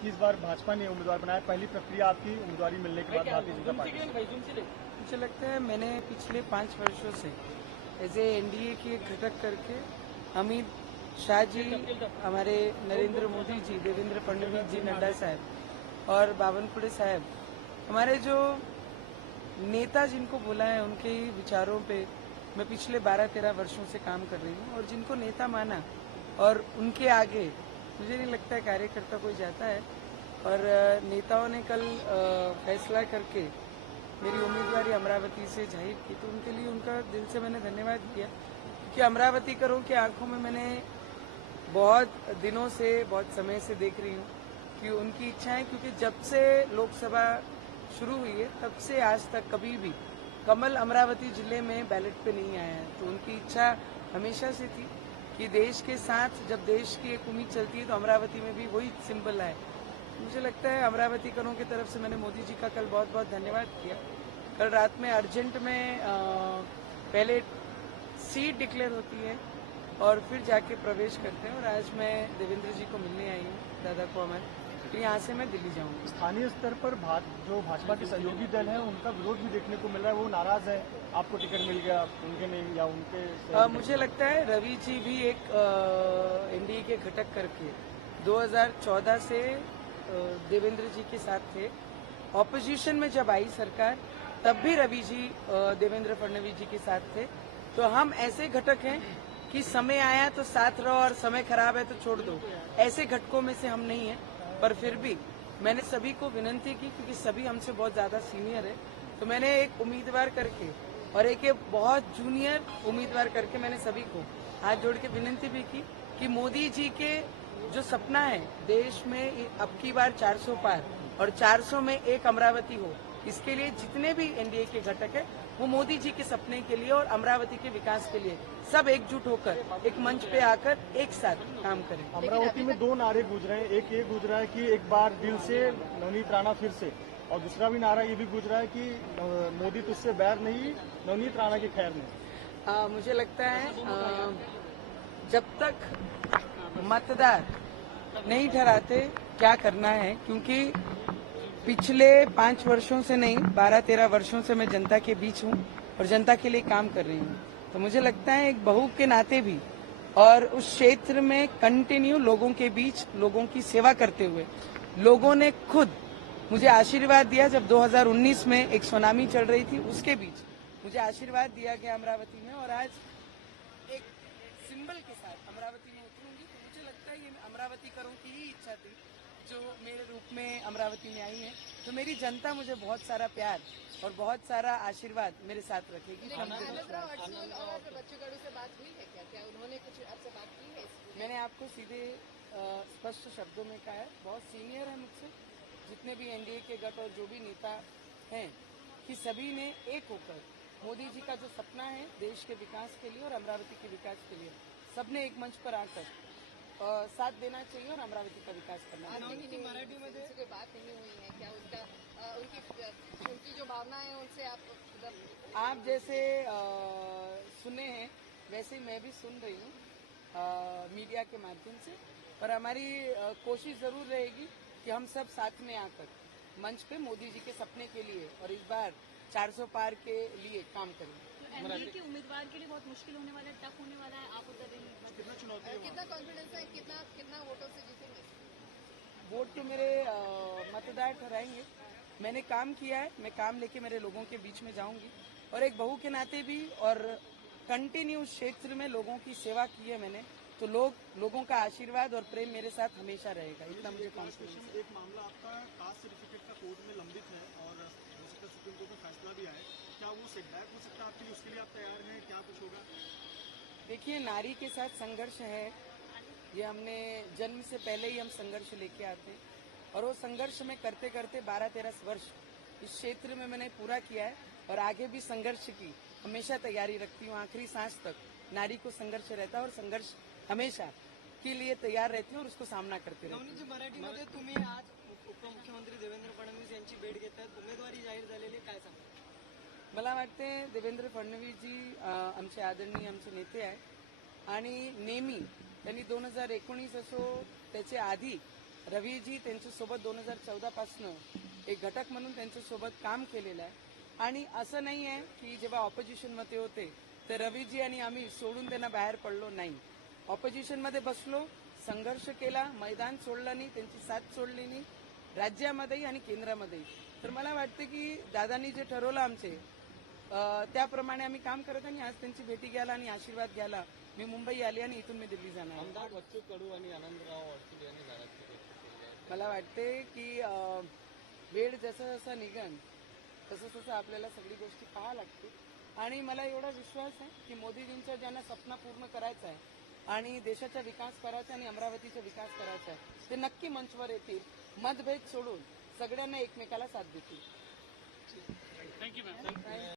कि इस बार भाजपा ने उम्मीदवार बनाया, पहली प्रक्रिया आपकी उम्मीदवारी मिलने के बाद भारतीय जनता पार्टी से? मुझे लगता है मैंने पिछले 5 वर्षों से एज एनडीए के घटक करके अमित शाह जी, हमारे नरेंद्र मोदी जी, देवेंद्र फडणवीस जी, नड्डा साहब और बावनकुड़े साहब, हमारे जो नेता जिनको बोला है उनके ही विचारों पे मैं पिछले 12-13 वर्षों से काम कर रही हूँ और जिनको नेता माना और उनके आगे मुझे नहीं लगता है कार्यकर्ता कोई जाता है। और नेताओं ने कल फैसला करके मेरी उम्मीदवारी अमरावती से जाहिर की, तो उनके लिए उनका दिल से मैंने धन्यवाद किया, क्योंकि अमरावती करों की आंखों में मैंने बहुत दिनों से, बहुत समय से देख रही हूँ कि उनकी इच्छा है, क्योंकि जब से लोकसभा शुरू हुई है तब से आज तक कभी भी कमल अमरावती जिले में बैलेट पे नहीं आया है। तो उनकी इच्छा हमेशा से थी कि देश के साथ जब देश की एक उम्मीद चलती है तो अमरावती में भी वही सिंबल है। मुझे लगता है अमरावती करों की तरफ से मैंने मोदी जी का कल बहुत बहुत धन्यवाद किया। कल रात में अर्जेंट में पहले सीट डिक्लेयर होती है और फिर जाके प्रवेश करते हैं, और आज मैं देवेंद्र जी को मिलने आई हूँ, दादा को हमारे, तो यहाँ से मैं दिल्ली जाऊँगी। स्थानीय स्तर पर जो भाजपा के सहयोगी दल है उनका विरोध भी देखने को मिल रहा है, वो नाराज है, आपको टिकट मिल गया उनके नहीं, या उनके मुझे लगता है रवि जी भी एक एनडीए के घटक करके 2014 से देवेंद्र जी के साथ थे। ऑपोजिशन में जब आई सरकार तब भी रवि जी देवेंद्र फडणवीस जी के साथ थे। तो हम ऐसे घटक हैं कि समय आया तो साथ रहो और समय खराब है तो छोड़ दो, ऐसे घटकों में से हम नहीं हैं। पर फिर भी मैंने सभी को विनती की, क्योंकि सभी हमसे बहुत ज्यादा सीनियर है, तो मैंने एक उम्मीदवार करके और एक बहुत जूनियर उम्मीदवार करके मैंने सभी को हाथ जोड़ के विनती भी की कि मोदी जी के जो सपना है देश में अब की बार 400 पार और 400 में एक अमरावती हो, इसके लिए जितने भी एनडीए के घटक है वो मोदी जी के सपने के लिए और अमरावती के विकास के लिए सब एकजुट होकर एक मंच पे आकर एक साथ काम करें। अमरावती में 2 नारे गूंज रहे हैं, एक ये गूंज रहा है कि एक बार दिल से नवनीत राणा फिर से, और दूसरा भी नारा ये भी गूंज रहा है कि मोदी तुझसे बैर नहीं, नवनीत राणा की खैर नहीं। मुझे लगता है जब तक मतदार नहीं ठहराते क्या करना है, क्योंकि पिछले 5 वर्षों से नहीं 12-13 वर्षों से मैं जनता के बीच हूँ और जनता के लिए काम कर रही हूँ। तो मुझे लगता है एक बहू के नाते भी और उस क्षेत्र में कंटिन्यू लोगों के बीच लोगों की सेवा करते हुए लोगों ने खुद मुझे आशीर्वाद दिया। जब 2019 में एक सुनामी चल रही थी उसके बीच मुझे आशीर्वाद दिया गया अमरावती में, और आज एक सिंबल के साथ अमरावती में उतरूंगी। तो मुझे लगता है ये अमरावती करों की ही इच्छा थी जो मेरे रूप में अमरावती में आई है। तो मेरी जनता मुझे बहुत सारा प्यार और बहुत सारा आशीर्वाद मेरे साथ रखेगी। मैंने आपको सीधे स्पष्ट शब्दों में कहा है, बहुत सीनियर है मुझसे, जितने भी एनडीए के गठ और जो भी नेता हैं, कि सभी ने एक होकर मोदी जी का जो सपना है देश के विकास के लिए और अमरावती के विकास के लिए सबने एक मंच पर आकर साथ देना चाहिए और अमरावती का विकास करना चाहिए। मराठी में कोई बात नहीं हुई है क्या? उनकी जो भावना है उनसे आप जैसे सुने हैं वैसे ही मैं भी सुन रही हूँ मीडिया के माध्यम से, पर हमारी कोशिश जरूर रहेगी कि हम सब साथ में आकर मंच पे मोदी जी के सपने के लिए और इस बार 400 पार के लिए काम करें। एनडीए के उम्मीदवार के लिए बहुत मुश्किल होने वाला है, टफ होने वाला है, आप उधर कितना कॉन्फिडेंस है, कितना वोटों से जीतेंगे? वोट तो मेरे मतदार ठहराएंगे। मैंने काम किया है, मैं काम लेके मेरे लोगों के बीच में जाऊंगी, और एक बहू के नाते भी और कंटिन्यू क्षेत्र में लोगों की सेवा की है मैंने, तो लोगों का आशीर्वाद और प्रेम मेरे साथ हमेशा रहेगा, इतना मुझे कॉन्फिडेंस है। एक मामला आपका कास्ट सर्टिफिकेट का कोर्ट में लंबित है और हो सकता है सुप्रीम कोर्ट में फैसला भी आए, क्या वो सेटबैक हो सकता है आपके लिए? उसके लिए आप तैयार हैं? क्या कुछ होगा? देखिए, नारी के साथ संघर्ष है, ये हमने जन्म से पहले ही हम संघर्ष लेके आते हैं, और वो संघर्ष में करते करते 12-13 वर्ष इस क्षेत्र में मैंने पूरा किया है, और आगे भी संघर्ष की हमेशा तैयारी रखती हूँ। आखिरी सांस तक नारी को संघर्ष रहता है और संघर्ष हमेशा के लिए तैयार रहती है और उसको सामना करते रहते हैं। मराठीमध्ये तुम्ही आज उपमुख्यमंत्री देवेंद्र फडणवीस यांची भेट घेतात, उमेदवारी जाहीर झालेली, काय सांगा? मला वाटते देवेंद्र फडणवीस जी आमचे आदरणीय आमचे नेते आहे, आणि नेहमी त्यांनी 2019 असो त्याच्या आधी रवीजी त्यांच्यासोबत 2014 पासनं एक घटक म्हणून त्यांच्यासोबत काम केलेलं आहे आणि असं नाही आहे की जेव्हा ऑपोजिशनमध्ये होते तर रवीजी आणि आम्ही सोडून त्यांना बाहेर पडलो नाही. ऑपोजिशनमध्ये बसलो, संघर्ष केला, मैदान सोडलं नाही, त्यांची साथ सोडली नाही, राज्यामध्येही आणि केंद्रामध्येही. तर मला वाटतं की दादांनी जे ठरवलं आमचे त्याप्रमाणे आम्ही काम करत आणि आज त्यांची भेटी घ्यायला आणि आशीर्वाद घ्यायला मी मुंबई आली आणि इथून मी दिल्ली जाणार. आमदार बच्चू कडू आणि आनंदराव अडसूळ यांनी नाराजगी व्यक्त केली आहे. मला वाटते की वेळ जसं जसं निघन तसं तसं आपल्याला सगळी गोष्टी पाहाव्या लागतील आणि मला एवढा विश्वास आहे की मोदीजींचं ज्यांना स्वप्न पूर्ण करायचं आहे आणि देशाचा विकास करायचा आणि अमरावतीचा विकास करायचा आहे ते नक्की मंचवर येतील, मतभेद सोडून सगळ्यांना एकमेकाला साथ देतील.